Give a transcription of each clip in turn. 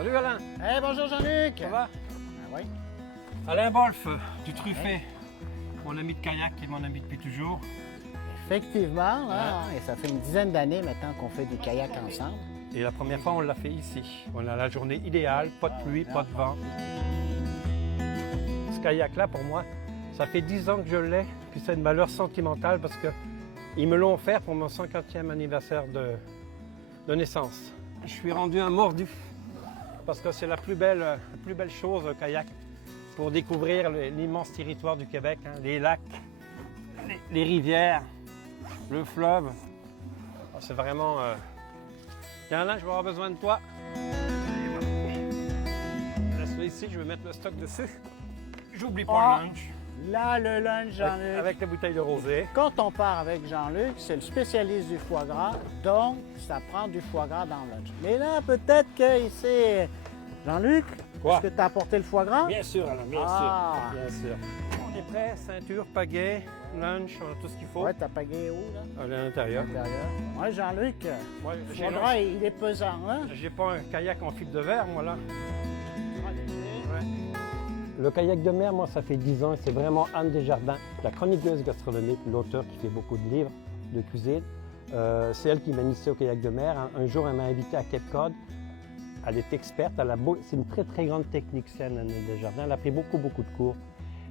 Salut Alain. Hey, bonjour Jean-Luc. Ça va? Oui. Alain Wolf, du Truffet. Mon ami de kayak et mon ami depuis toujours. Effectivement, là, et ça fait une dizaine d'années maintenant qu'on fait du kayak ensemble. Et la première fois, on l'a fait ici. On a la journée idéale, pas de pluie, pas de vent. Ce kayak-là, pour moi, ça fait 10 ans que je l'ai, puis c'est une valeur sentimentale parce qu'ils me l'ont offert pour mon 50e anniversaire de naissance. Je suis rendu un mordu parce que c'est la plus belle chose au kayak pour découvrir l'immense territoire du Québec, hein, les lacs, les rivières, le fleuve. C'est vraiment... Tiens là, je vais avoir besoin de toi. Laisse-le ici, je vais mettre le stock dessus. J'oublie pas le lunch. Là, le lunch, Jean-Luc. Avec la bouteille de rosé. Quand on part avec Jean-Luc, c'est le spécialiste du foie gras, donc ça prend du foie gras dans le lunch. Mais là, peut-être que ici, Jean-Luc, Quoi? est-ce que tu as apporté le foie gras? Bien sûr, Alain, bien Ah. sûr. Bien sûr. On est prêt, ceinture, pagaie, lunch, on a tout ce qu'il faut. Ouais, t'as pagayé où, là? On est à l'intérieur. Ouais, Jean-Luc, Moi, le foie gras, il est pesant, hein? j'ai pas un kayak en fibre de verre, moi, là. Ah, léger. Le kayak de mer, moi, ça fait 10 ans et c'est vraiment Anne Desjardins, la chroniqueuse gastronomique, l'auteur qui fait beaucoup de livres de cuisine. C'est elle qui m'a initié au kayak de mer. Un jour, elle m'a invité à Cape Cod. Elle est experte, c'est une très, très grande technicienne, Anne Desjardins. Elle a pris beaucoup, beaucoup de cours.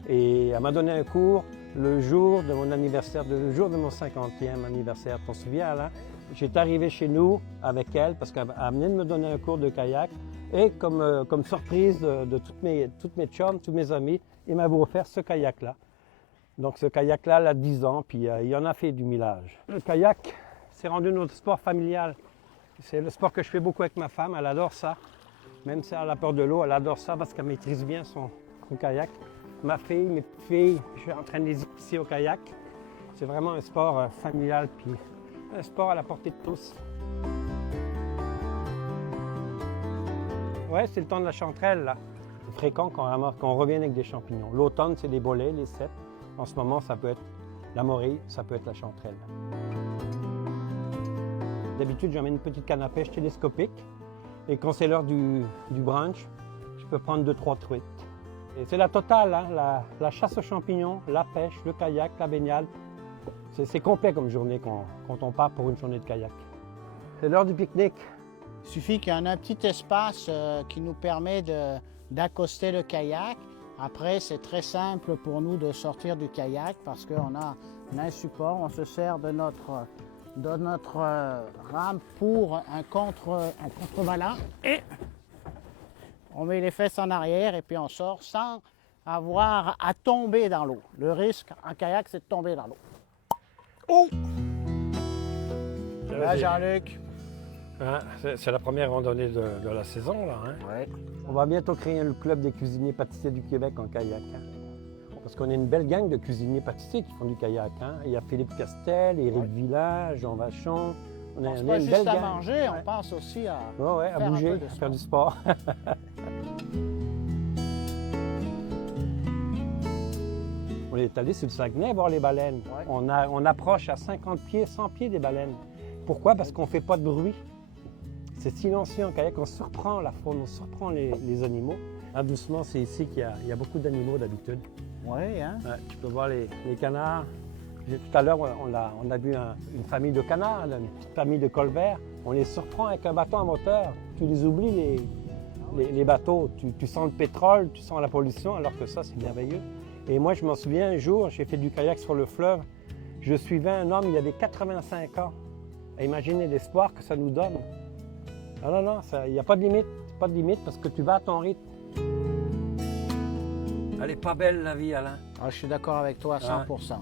Et elle m'a donné un cours le jour de mon anniversaire, le jour de mon 50e anniversaire. T'en souviens, Alain? J'étais arrivé chez nous avec elle parce qu'elle venait de me donner un cours de kayak. Et comme surprise de toutes mes chums, tous mes amis, il m'avait offert ce kayak-là. Donc ce kayak-là, elle a 10 ans, puis il en a fait du millage. Le kayak, c'est rendu notre sport familial. C'est le sport que je fais beaucoup avec ma femme, elle adore ça. Même si elle a peur de l'eau, elle adore ça parce qu'elle maîtrise bien son kayak. Ma fille, mes petites filles, je suis en train de les initier au kayak. C'est vraiment un sport familial, puis un sport à la portée de tous. Ouais, c'est le temps de la chanterelle, là. C'est fréquent qu'on revienne avec des champignons. L'automne, c'est les bolets, les cèpes. En ce moment, ça peut être la morille, ça peut être la chanterelle. D'habitude, j'emmène une petite canne à pêche télescopique. Et quand c'est l'heure du brunch, je peux prendre 2-3 truites. Et c'est la totale, hein, la chasse aux champignons, la pêche, le kayak, la baignade. C'est complet comme journée quand on part pour une journée de kayak. C'est l'heure du pique-nique. Il suffit qu'il y en ait un petit espace qui nous permet d'accoster le kayak. Après, c'est très simple pour nous de sortir du kayak parce qu'on a un support, on se sert de notre rame pour un contrebalan et on met les fesses en arrière et puis on sort sans avoir à tomber dans l'eau. Le risque en kayak, c'est de tomber dans l'eau. Oh! Là, Jean-Luc. Hein, c'est la première randonnée de la saison, là. Hein? Ouais. On va bientôt créer le club des cuisiniers pâtissiers du Québec en kayak. Hein? Parce qu'on est une belle gang de cuisiniers pâtissiers qui font du kayak. Hein? Il y a Philippe Castel, Éric Village, Jean Vachon. On C'est est pas une juste belle à gang. manger, on pense aussi à à faire un bouger, peu de à faire du sport. On est allé sur le Saguenay voir les baleines. Ouais. On approche à 50 pieds, 100 pieds des baleines. Pourquoi? Parce qu'on ne fait pas de bruit. C'est silencieux en kayak, on surprend la faune, on surprend les animaux. Là, doucement, c'est ici qu'il y a beaucoup d'animaux d'habitude. Oui, hein? Ouais, tu peux voir les canards. Tout à l'heure, on a vu une famille de canards, une petite famille de colverts. On les surprend avec un bateau à moteur. Tu les oublies, les bateaux. Tu sens le pétrole, tu sens la pollution, alors que ça, c'est merveilleux. Et moi, je m'en souviens, un jour, j'ai fait du kayak sur le fleuve. Je suivais un homme, il avait 85 ans. Et imaginez l'espoir que ça nous donne. Non, il n'y a pas de limite parce que tu vas à ton rythme. Elle est pas belle la vie, Alain. Ah, je suis d'accord avec toi à 100%.